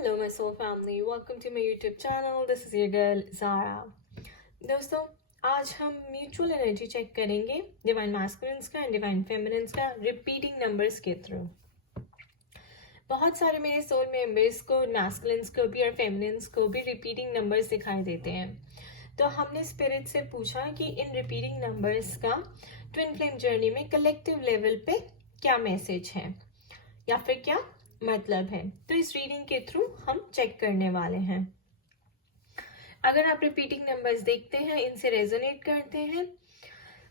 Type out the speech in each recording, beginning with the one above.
Hello my soul family, welcome to my YouTube channel. This is your girl Zara. दोस्तों, आज हम mutual energy check करेंगे divine masculines का and divine feminines का repeating numbers के through. बहुत सारे मेरे सोल मेंबर्स को मैस्कुलिन्स को भी और फेमिनिन्स को भी रिपीटिंग नंबर्स दिखाई देते हैं। तो हमने स्पिरिट से पूछा कि इन रिपीटिंग नंबर्स का ट्विन फ्लेम जर्नी में कलेक्टिव लेवल पे क्या मैसेज है या फिर क्या मतलब है। तो इस रीडिंग के थ्रू हम चेक करने वाले हैं। अगर आप रिपीटिंग नंबर्स देखते हैं, इनसे रेजोनेट करते हैं,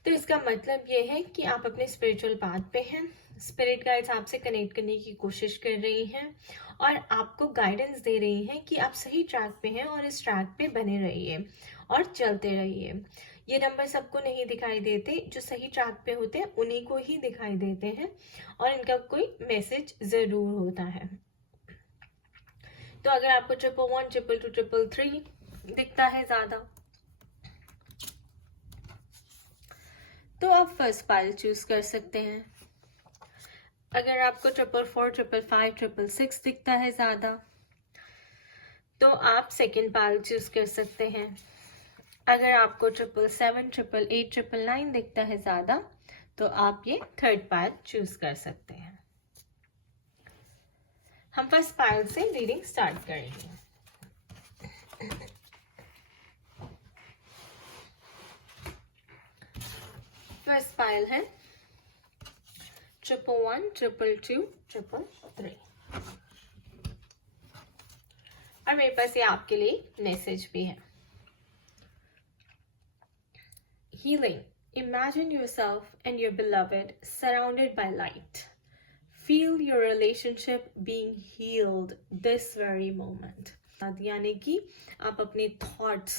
तो इसका मतलब ये है कि आप अपने स्पिरिचुअल पाथ पे हैं। स्पिरिट गाइड्स आपसे कनेक्ट करने की कोशिश कर रही हैं और आपको गाइडेंस दे रही हैं कि आप सही ट्रैक पे हैं और इस ट्रैक पे बने रहिए और चलते रहिए। ये नंबर सबको नहीं दिखाई देते, जो सही ट्रैक पे होते हैं उन्हीं को ही दिखाई देते हैं और इनका कोई मैसेज जरूर होता है। तो अगर आपको 111, 222, 333 दिखता है ज्यादा, तो आप फर्स्ट पाइल चूज कर सकते हैं। अगर आपको 444, 555, 666 दिखता है ज्यादा, तो आप सेकेंड पाइल चूज कर सकते हैं। अगर आपको 777, 888, 999 दिखता है ज्यादा, तो आप ये थर्ड पाइल चूज कर सकते हैं। हम फर्स्ट पाइल से रीडिंग स्टार्ट करेंगे। फर्स्ट पाइल है 111, 222, 333 और मेरे पास ये आपके लिए मैसेज भी है। Healing. Imagine yourself and your beloved surrounded by light. Feel your relationship being healed this very moment. यानी कि आप अपने थॉट्स,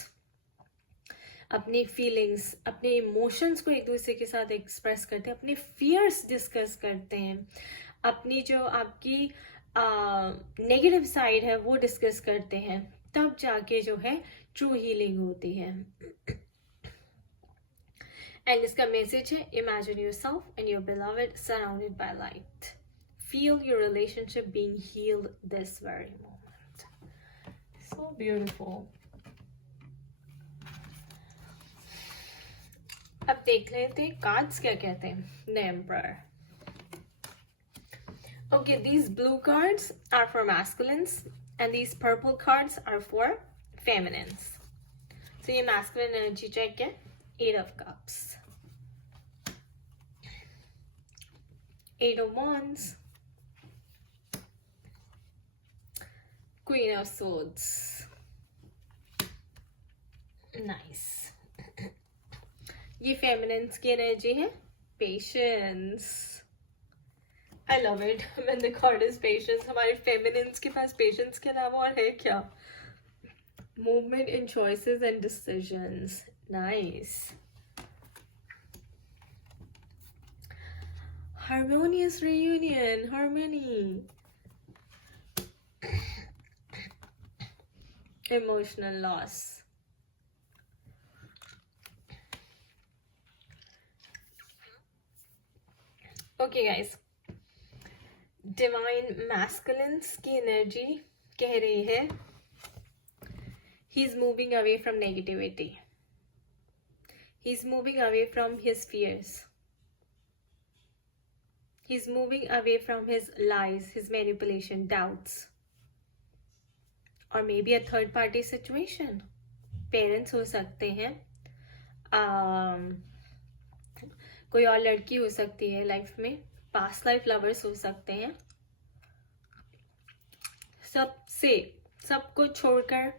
अपने फीलिंग्स, अपने इमोशंस को एक दूसरे के साथ एक्सप्रेस करते हैं, अपने फियर्स डिस्कस करते हैं, अपनी जो आपकी नेगेटिव साइड है वो डिस्कस करते हैं, तब जाके जो है ट्रू हीलिंग होती है। एंड इसका मैसेज है imagine yourself and your beloved surrounded by light. Feel your relationship being healed this very moment. So beautiful. अब देख लेते हैं कार्ड्स क्या कहते हैं. The emperor. Okay, these blue cards are for masculines and these purple cards are for feminines. So ये masculine energy check है. 8 of Cups, 8 of Wands, Queen of Swords. Nice. ये feminines की energy है. Patience. I love it when the card is patience. हमारे feminines के पास patience के अलावा और है क्या? Movement in choices and decisions. Nice. Harmonious reunion. Harmony. Emotional loss. Okay guys. Divine masculines की एनर्जी कह रही है he is moving away from negativity, he is moving away from his fears, he is moving away from his lies, his manipulation, doubts, और may be a third party situation. Parents हो सकते हैं, कोई और लड़की हो सकती है लाइफ में, पास्ट लाइफ लवर्स हो सकते हैं. सबको छोड़कर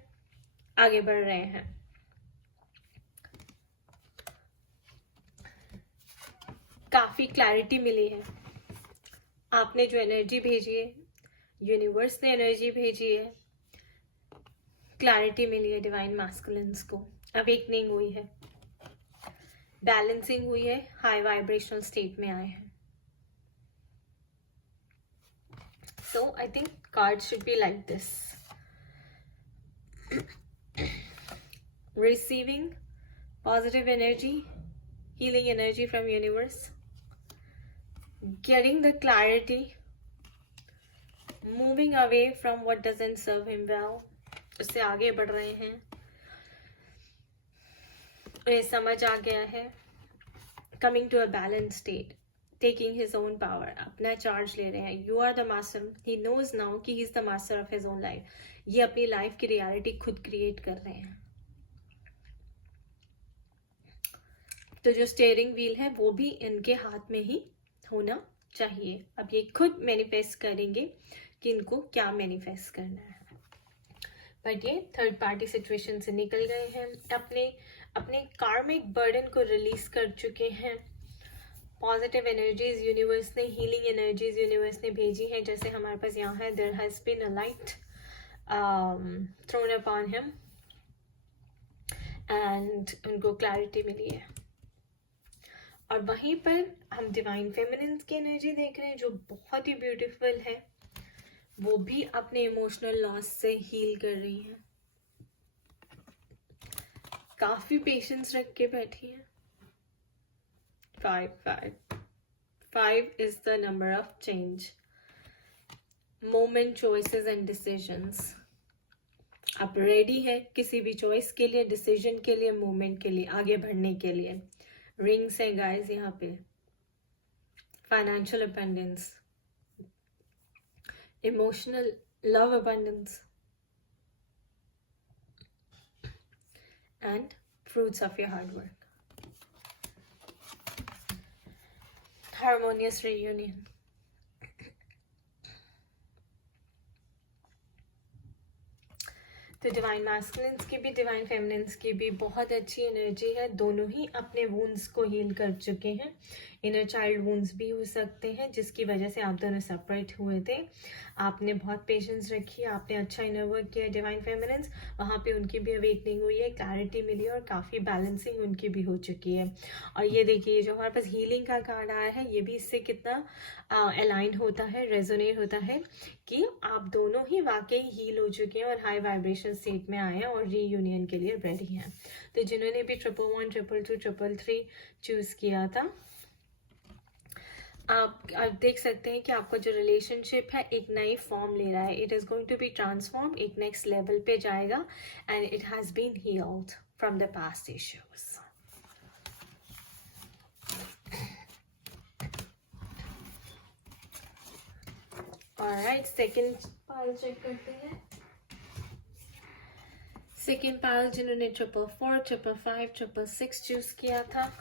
आगे बढ़ रहे हैं. काफी क्लैरिटी मिली है. आपने जो एनर्जी भेजी है, यूनिवर्स ने एनर्जी भेजी है, क्लैरिटी मिली है. डिवाइन मैस्कुलिन्स को अवेकनिंग हुई है, बैलेंसिंग हुई है, हाई वाइब्रेशनल स्टेट में आए हैं. So I think cards should be like this. Receiving positive energy, healing energy from universe, getting the clarity moving away from what doesn't serve him well, उससे आगे बढ़ रहे हैं, उन्हें समझ आ गया है. Coming to a balance state, taking his own power, अपना चार्ज ले रहे हैं. You are the master, he knows now कि he is the master of his own life. ये अपनी लाइफ की रियलिटी खुद क्रिएट कर रहे हैं. तो जो स्टीयरिंग व्हील है वो भी इनके हाथ में ही होना चाहिए. अब ये खुद मैनिफेस्ट करेंगे कि इनको क्या मैनिफेस्ट करना है. बट ये थर्ड पार्टी सिचुएशन से निकल गए हैं, अपने कार्मिक बर्डन को रिलीज कर चुके हैं. पॉजिटिव एनर्जीज यूनिवर्स ने, हीलिंग एनर्जीज यूनिवर्स ने भेजी है. जैसे हमारे पास यहाँ है, there has been a light thrown upon him and उनको क्लैरिटी मिली है. और वहीं पर हम डिवाइन फेमिनिन की एनर्जी देख रहे हैं जो बहुत ही ब्यूटीफुल है. वो भी अपने इमोशनल लॉस से हील कर रही हैं. काफी पेशेंस रख के बैठी हैं. 5 is the number of change, moment, choices and decisions. आप रेडी है किसी भी चॉइस के लिए, डिसीजन के लिए, मूवमेंट के लिए, आगे बढ़ने के लिए. रिंग्स है गाइस यहाँ पे. Financial abundance, emotional love abundance and fruits of your hard work. Harmonious reunion. तो डिवाइन मैस्कुलिन्स की भी डिवाइन फेमिनिन्स की भी बहुत अच्छी एनर्जी है. दोनों ही अपने वूंड्स को हील कर चुके हैं. इनर चाइल्ड वूंड्स भी हो सकते हैं जिसकी वजह से आप दोनों सेपरेट हुए थे. आपने बहुत पेशेंस रखी, आपने अच्छा इनर वर्क किया डिवाइन फेमिनिन्स. वहाँ पे उनकी भी अवेकनिंग हुई है, क्लैरिटी मिली और काफ़ी बैलेंसिंग उनकी भी हो चुकी है. और ये देखिए जो हमारे पास हीलिंग का कार्ड आया है, ये भी इससे कितना अलाइन होता है, रेजोनेट होता है कि आप दोनों ही वाकई हील हो चुके हैं और हाई वाइब्रेशन स्टेट में आए हैं और रीयूनियन के लिए रेडी हैं. तो जिन्होंने भी 111, 222, 333 चूज किया था, आप देख सकते हैं कि आपका जो रिलेशनशिप है एक नई फॉर्म ले रहा है. It is going to be transform, एक नेक्स्ट लेवल पे जाएगा and it has been healed from the past issues. Alright, second pile check करते हैं. सेकंड पाइल जिन्होंने 444, 555, 666 चूज किया था,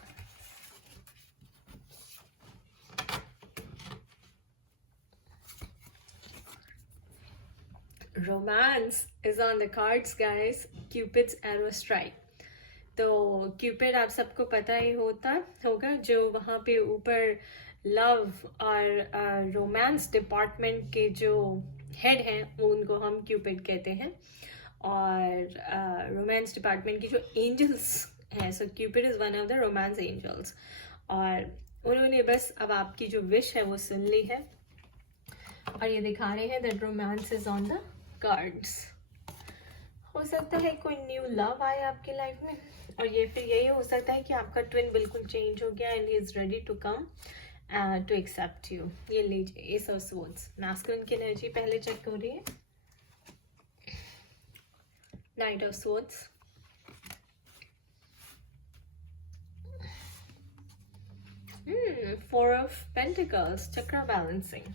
romance is on the cards guys. Cupids arrow strike. तो Cupid आप सबको पता ही होगा, जो वहाँ पे ऊपर लव और रोमांस डिपार्टमेंट के जो हेड हैं वो उनको हम क्यूपिड कहते हैं. और रोमांस डिपार्टमेंट की जो एंजल्स हैं, so Cupid is one of the romance angels. और उन्होंने बस अब आपकी जो विश है वो सुन ली है और ये दिखा रहे हैं that romance is on the cards. हो सकता है कोई न्यू लव आए आपकी लाइफ में, और ये फिर यही हो सकता है कि आपका ट्विन बिल्कुल चेंज हो गया and he is ready to come to accept you. ये लीजिए एस ऑफ स्वॉर्ड्स. मैस्कुलिन की एनर्जी पहले चेक हो रही है. Knight of swords, four of pentacles, chakra balancing,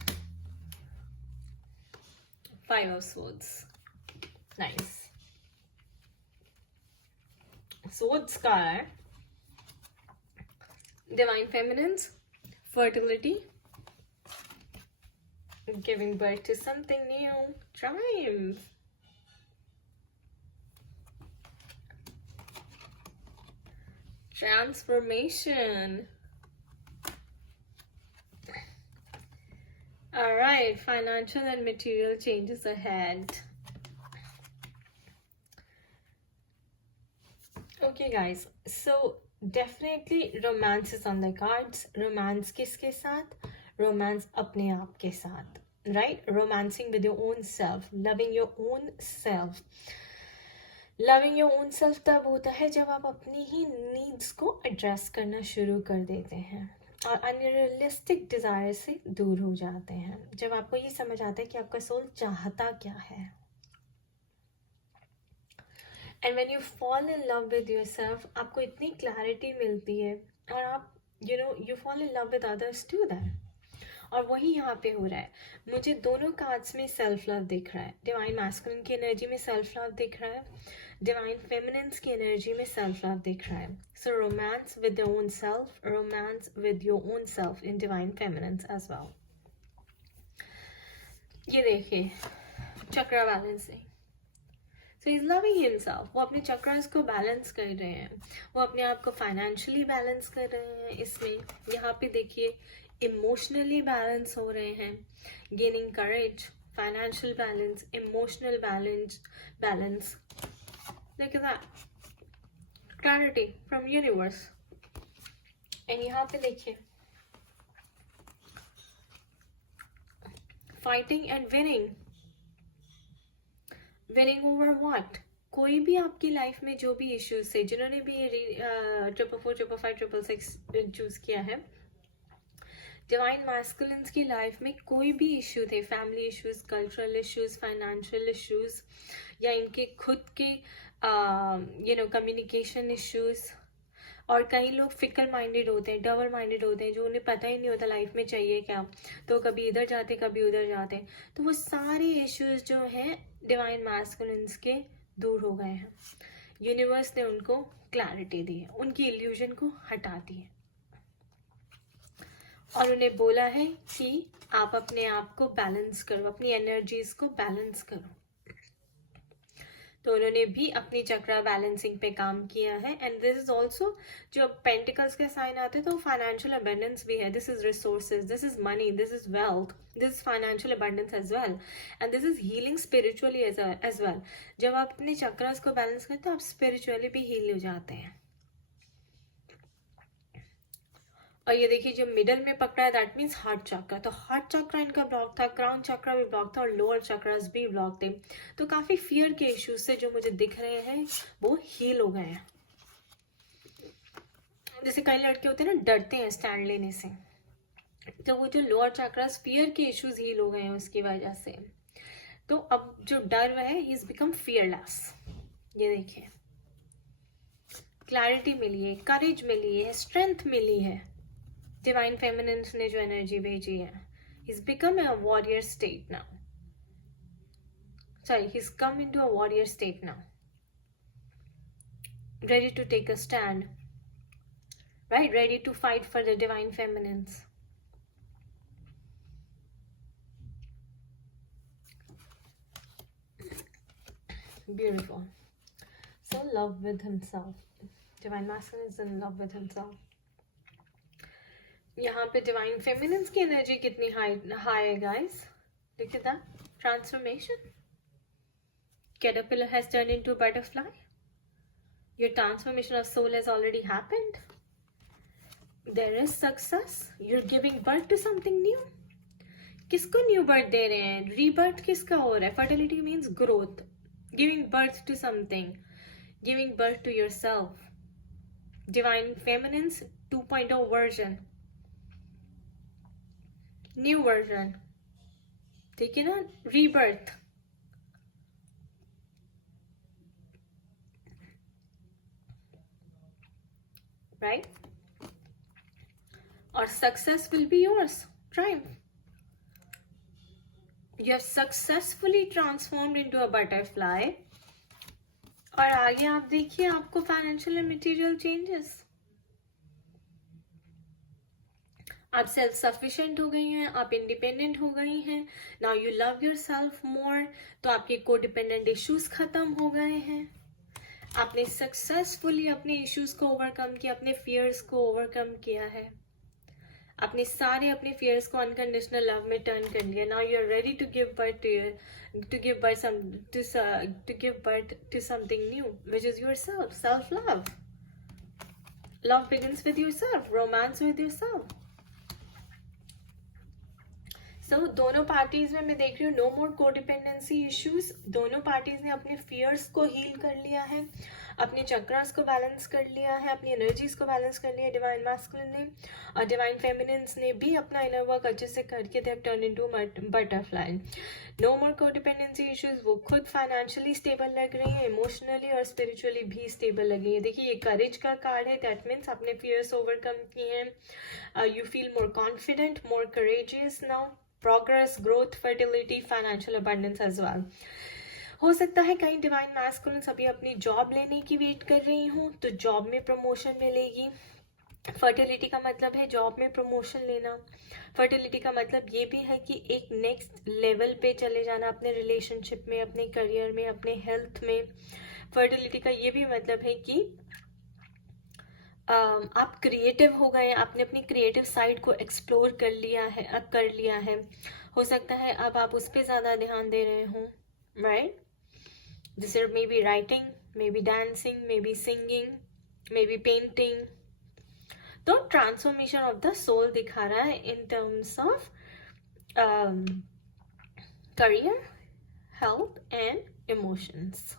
5 of swords. Nice. Swords का है divine feminines, fertility, giving birth to something new, triumph, transformation. All right, financial and material changes ahead. Okay guys, so definitely romance is on the cards. Romance किसके साथ? Romance अपने आप के साथ, right? Romancing with your own self, loving your own self. Loving your own self तब होता है जब आप अपनी ही needs को address करना शुरू कर देते हैं. और अनरियलिस्टिक डिज़ायर से दूर हो जाते हैं, जब आपको ये समझ आता है कि आपका सोल चाहता क्या है। And when you fall in love with yourself, आपको इतनी क्लैरिटी मिलती है, और आप you fall in love with others to that. और वही यहाँ पे हो रहा है। मुझे दोनों कार्ड्स में सेल्फ लव दिख रहा है। डिवाइन मैस्कुलिन की एनर्जी में सेल्फ लव दिख रहा है, डिवाइन फेमिनिन्स की एनर्जी में सेल्फ लव दिख रहा है। So romance with your own self, romance with your own self in divine feminines as well. ये देखिए चक्र balancing. So is loving himself, वो अपने चक्रास को बैलेंस कर रहे हैं, वो अपने आप को फाइनेंशियली बैलेंस कर रहे हैं। इसमें यहाँ पे देखिए इमोशनली बैलेंस हो रहे हैं, गेनिंग करेज, फाइनेंशियल बैलेंस, इमोशनल बैलेंस। देखिए that clarity from universe. And यहाँ पे देखिए fighting and winning. Winning over what? कोई भी आपकी लाइफ में जो भी इश्यूज थे, जिन्होंने भी 444, 555, 666 चूज किया है, डिवाइन मैस्कुलिन्स की लाइफ में कोई भी इश्यू थे, family issues, cultural issues, financial issues, या इनके खुद के कम्युनिकेशन इश्यूज। और कई लोग फिकल माइंडेड होते हैं, डबल माइंडेड होते हैं, जो उन्हें पता ही नहीं होता लाइफ में चाहिए क्या, तो कभी इधर जाते कभी उधर जाते। तो वो सारे इश्यूज जो हैं डिवाइन मैस्कुलिन्स के दूर हो गए हैं। यूनिवर्स ने उनको क्लैरिटी दी है, उनकी इल्यूजन को हटा दी है, और उन्हें बोला है कि आप अपने आप को बैलेंस करो, अपनी एनर्जीज को बैलेंस करो। तो उन्होंने भी अपनी चक्रा बैलेंसिंग पे काम किया है। एंड दिस इज ऑल्सो, जो पेंटिकल्स के साइन आते हैं तो फाइनेंशियल अबंडेंस भी है। This is resources, this is money, this is wealth, this is financial abundance as well, and this is healing spiritually as well. जब आप अपने चक्रास को बैलेंस करते हो, आप स्पिरिचुअली भी हील हो जाते हैं। और ये देखिए जो मिडल में पकड़ा है दैट मीन्स हार्ट चक्रा। तो हार्ट चक्रा इनका ब्लॉक था, क्राउन चक्रा भी ब्लॉक था, और लोअर चक्रास भी ब्लॉक थे। तो काफी फियर के इश्यूज से जो मुझे दिख रहे हैं वो हील हो गए हैं। जैसे कई लड़के होते हैं ना, डरते हैं स्टैंड लेने से, तो वो जो लोअर चक्रास फियर के इश्यूज हील हो गए हैं उसकी वजह से। तो अब जो डर है ही इज बिकम फियरलेस। ये देखिए क्लैरिटी मिली है, करेज मिली है, स्ट्रेंथ मिली है। डिवाइन फेमिनिन्स ने जो एनर्जी भेजी है, he's become a warrior state now. Sorry, he's come into a warrior state now, ready to take a stand, right? Ready to fight for the divine feminines. Beautiful. So love with himself. Divine masculine is in love with himself. यहाँ पे divine feminines की energy कितनी high है guys. Look at that transformation. Caterpillar has turned into a butterfly. Your transformation of soul has already happened. There is success. You're giving birth to something new. किसको new birth दे रहे हैं? Rebirth किसका हो रहा है? Fertility means growth, giving birth to something, giving birth to yourself. Divine feminines 2.0 version, new version, ठीक है ना? रीबर्थ। राइट? और success will be yours, triumph. You have successfully transformed into a butterfly. और आगे आप देखिए आपको फाइनेंशियल एंड मटेरियल चेंजेस। आप सेल्फ सफिशिएंट हो गई हैं, आप इंडिपेंडेंट हो गई हैं। नाउ यू लव योरसेल्फ मोर। तो आपके कोडिपेंडेंट इश्यूज खत्म हो गए हैं। आपने सक्सेसफुली अपने इश्यूज को ओवरकम किया, अपने फियर्स को ओवरकम किया है। आपने सारे अपने फियर्स को अनकंडीशनल लव में टर्न कर लिया। Now you are ready to give birth to something new, which is yourself, self love. Love begins with yourself, romance with yourself. दोनों पार्टीज में मैं देख रही हूँ नो मोर कोडिपेंडेंसी इश्यूज। दोनों पार्टीज ने अपने फियर्स को हील कर लिया है, अपने चक्रास को बैलेंस कर लिया है, अपनी एनर्जीज को बैलेंस कर लिया है डिवाइन मैस्कुलिन ने, और डिवाइन फेमिनिन्स ने भी अपना इनर वर्क अच्छे से करके they have turn into butterfly. No more codependency issues. वो खुद फाइनेंशियली स्टेबल लग रही है, इमोशनली और स्पिरिचुअली भी स्टेबल लग रही है। देखिए ये करेज का कार्ड है, दैट मीन्स आपने फियर्स ओवरकम किए हैं। You feel more confident, more courageous now. Progress, growth, fertility, financial abundance as well. हो सकता है कहीं डिवाइन मैस्कुलिन्स अभी अपनी जॉब लेने की वेट कर रही हूँ, तो जॉब में प्रमोशन मिलेगी। फर्टिलिटी का मतलब है जॉब में प्रमोशन लेना। फर्टिलिटी का मतलब ये भी है कि एक नेक्स्ट लेवल पे चले जाना अपने रिलेशनशिप में, अपने करियर में, अपने हेल्थ में। फर्टिलिटी का ये भी मतलब है कि आप क्रिएटिव हो गए, आपने अपनी क्रिएटिव साइड को एक्सप्लोर कर लिया है। हो सकता है अब आप उस पर ज़्यादा ध्यान दे रहे हो, राइट? जैसे may be writing, may be dancing, may be singing, may be painting. तो ट्रांसफॉर्मेशन ऑफ द सोल दिखा रहा है in terms of career, health and emotions.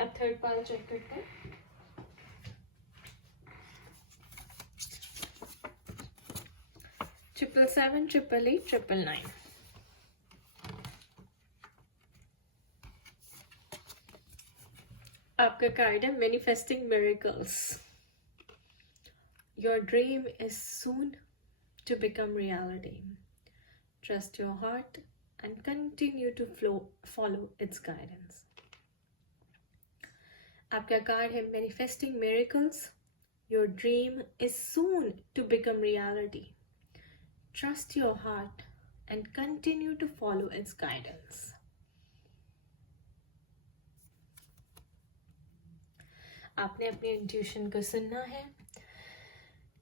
अब थर्ड पाल चेक करते हैं। ट्रिपल 7, 888, 999। आपका कार्ड है manifesting miracles. Your dream is soon to become reality. Trust your heart and continue to follow its guidance. आपका card है manifesting miracles. Your dream is soon to become reality. Trust your heart and continue to follow its guidance. आपने अपनी intuition को सुनना है।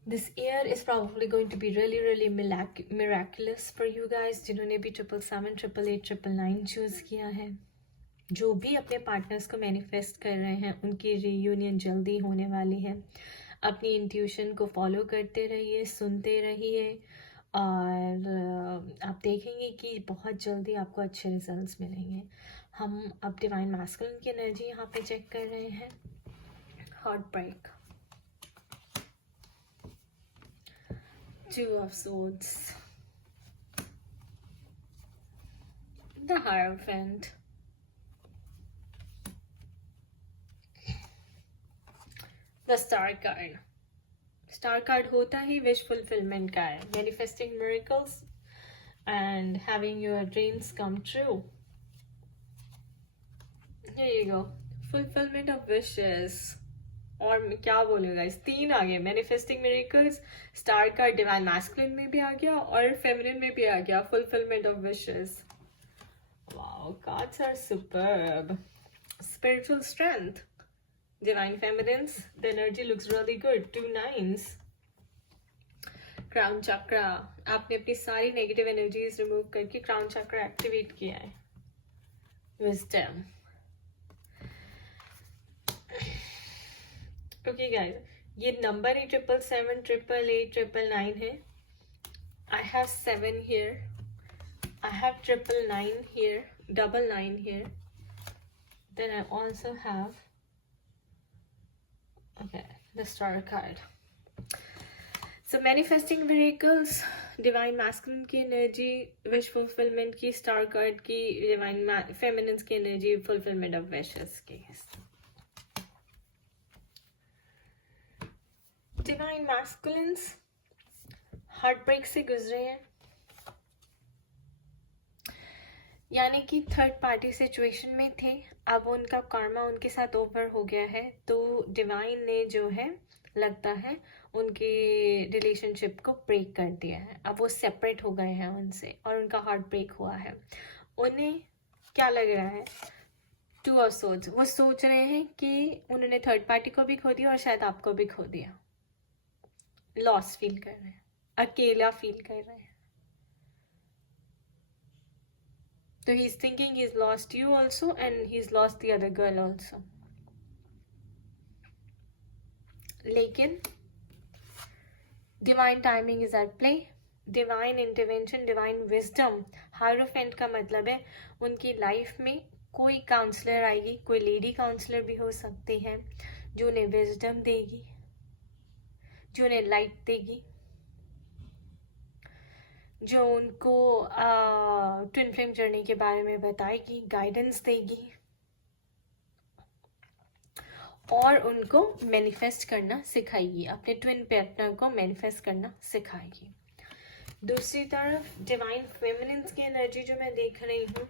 This year is probably going to be really miraculous for you guys, जिन्होंने भी 777, 888, 999 choose किया है। जो भी अपने पार्टनर्स को मैनिफेस्ट कर रहे हैं, उनकी रीयूनियन जल्दी होने वाली है। अपनी इंट्यूशन को फॉलो करते रहिए, सुनते रहिए, और आप देखेंगे कि बहुत जल्दी आपको अच्छे रिजल्ट्स मिलेंगे। हम अब डिवाइन मैस्कुलिन की एनर्जी यहाँ पे चेक कर रहे हैं। Heartbreak, Two of Swords, the Hierophant, the Star card. Star card होता ही wish fulfillment का है, manifesting miracles and having your dreams come true. Here you go, fulfillment of wishes. और क्या बोलूँगा, इस 3 आ गए, मैनिफेस्टिंग मिरेकल्स, स्टार का divine masculine में भी आ गया और फेमिनिन में भी आ गया, fulfilment of wishes. Wow, cards are superb. Spiritual strength, divine feminines, the energy looks really good, 2 9s। Crown chakra, आपने अपनी सारी नेगेटिव एनर्जीज रिमूव करके क्राउन चक्रा एक्टिवेट किया है। विजडम। ओके गाइस, ये नंबर ही 777, 888, 999 है। I have 7 here, I have 999 here, 99 here, then I also have the star card. So manifesting miracles, divine masculine की एनर्जी विश फुलफिलमेंट की, star card की divine feminines की energy fulfilment of wishes की। Divine masculines heart break से गुजरे हैं, यानी कि थर्ड पार्टी सिचुएशन में थे, अब उनका कर्मा उनके साथ ओवर हो गया है। तो डिवाइन ने जो है, लगता है उनके रिलेशनशिप को ब्रेक कर दिया है। अब वो सेपरेट हो गए हैं उनसे और उनका हार्ट ब्रेक हुआ है। उन्हें क्या लग रहा है, 2 of Swords, वो सोच रहे हैं कि उन्होंने थर्ड पार्टी को भी खो दिया और शायद आपको भी खो दिया। लॉस फील कर रहे हैं, अकेला फील कर रहे हैं। तो he is thinking he is lost you also and he is lost the other girl also. लेकिन divine timing is at play, divine intervention, divine wisdom. Hierophant का मतलब है उनकी लाइफ में कोई काउंसलर आएगी, कोई लेडी काउंसलर भी हो सकती है, जो उन्हें विजडम देगी, जो उन्हें लाइट देगी, जो उनको ट्विन फ्लेम जर्नी के बारे में बताएगी, गाइडेंस देगी और उनको मैनिफेस्ट करना सिखाएगी, अपने ट्विन पार्टनर को मैनिफेस्ट करना सिखाएगी। दूसरी तरफ डिवाइन फेमिनिन्स की एनर्जी जो मैं देख रही हूँ,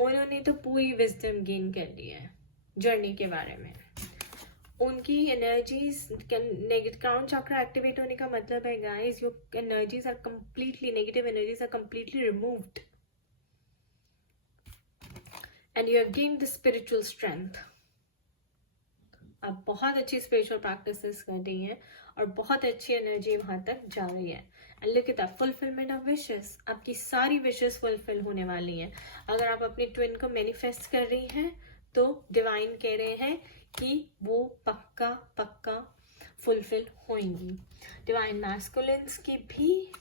उन्होंने तो पूरी विजडम गेन कर ली है जर्नी के बारे में। उनकी एनर्जीज, क्राउन चक्र एक्टिवेट होने का मतलब है guys, your energies are completely, negative energies are completely removed and you have gained the spiritual strength. आप बहुत अच्छी स्पिरिचुअल प्रैक्टिसेस कर रही हैं और बहुत अच्छी एनर्जी वहां तक जा रही है। And look at the fulfilment of wishes, आपकी सारी विशेस फुलफिल होने वाली हैं। अगर आप अपनी ट्विन को मैनिफेस्ट कर रही हैं तो डिवाइन कह रहे हैं कि वो पक्का पक्का फुलफिल होंगी। डिवाइन मैस्कुलिन्स की भी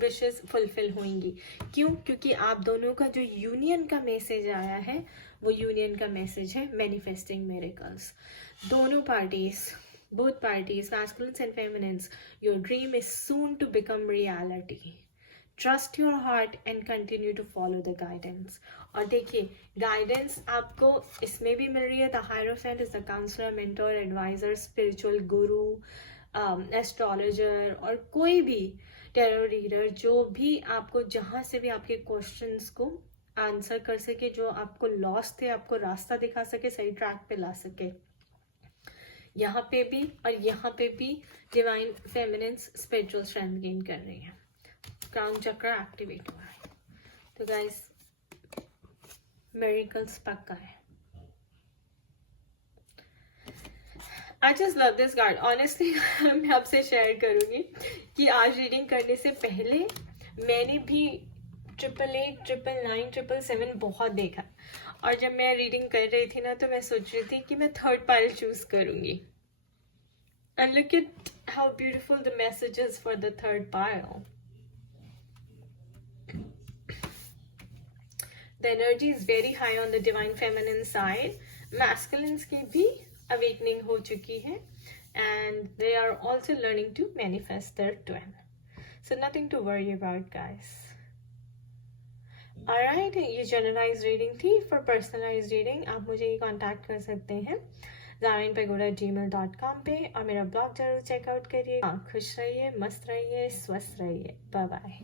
विशेस फुलफिल होंगी। क्यों? क्योंकि आप दोनों का जो यूनियन का मैसेज आया है, वो यूनियन का मैसेज है मैनिफेस्टिंग मिरेकल्स। दोनों parties, both parties, masculines and feminines, your dream is soon to become reality. Trust your heart and continue to follow the guidance. और देखिए, गाइडेंस आपको इसमें भी मिल रही है। The hierophant is the counsellor, mentor, adviser, spiritual guru, astrologer और कोई भी टैरो रीडर, जो भी आपको जहाँ से भी आपके क्वेश्चंस को आंसर कर सके, जो आपको लॉस्ट थे आपको रास्ता दिखा सके, सही ट्रैक पे ला सके। यहाँ पे भी और यहाँ पे भी divine feminines spiritual strength gain कर रही है। क्राउन चक्र एक्टिवेट हुआ है। तो गाइस, मिरेकल्स पक्का है। I just love this card honestly. मैं आपसे शेयर करूंगी कि आज रीडिंग करने से पहले मैंने भी 888, 999, 777 बहुत देखा, और जब मैं रीडिंग कर रही थी ना, तो मैं सोच रही थी कि मैं थर्ड पाइल चूज करूंगी। And look at how beautiful the message is for the third pile. The energy is very high on the divine feminine side. Masculines की भी awakening हो चुकी है, and they are also learning to manifest their twin. So nothing to worry about, guys. Alright, ये generalized reading थी। For personalized reading आप मुझे contact कर सकते हैं zarainpagoda@gmail.com पे, और मेरा ब्लॉग जरूर चेकआउट करिए। खुश रहिए, मस्त रहिए, स्वस्थ रहिए। Bye bye.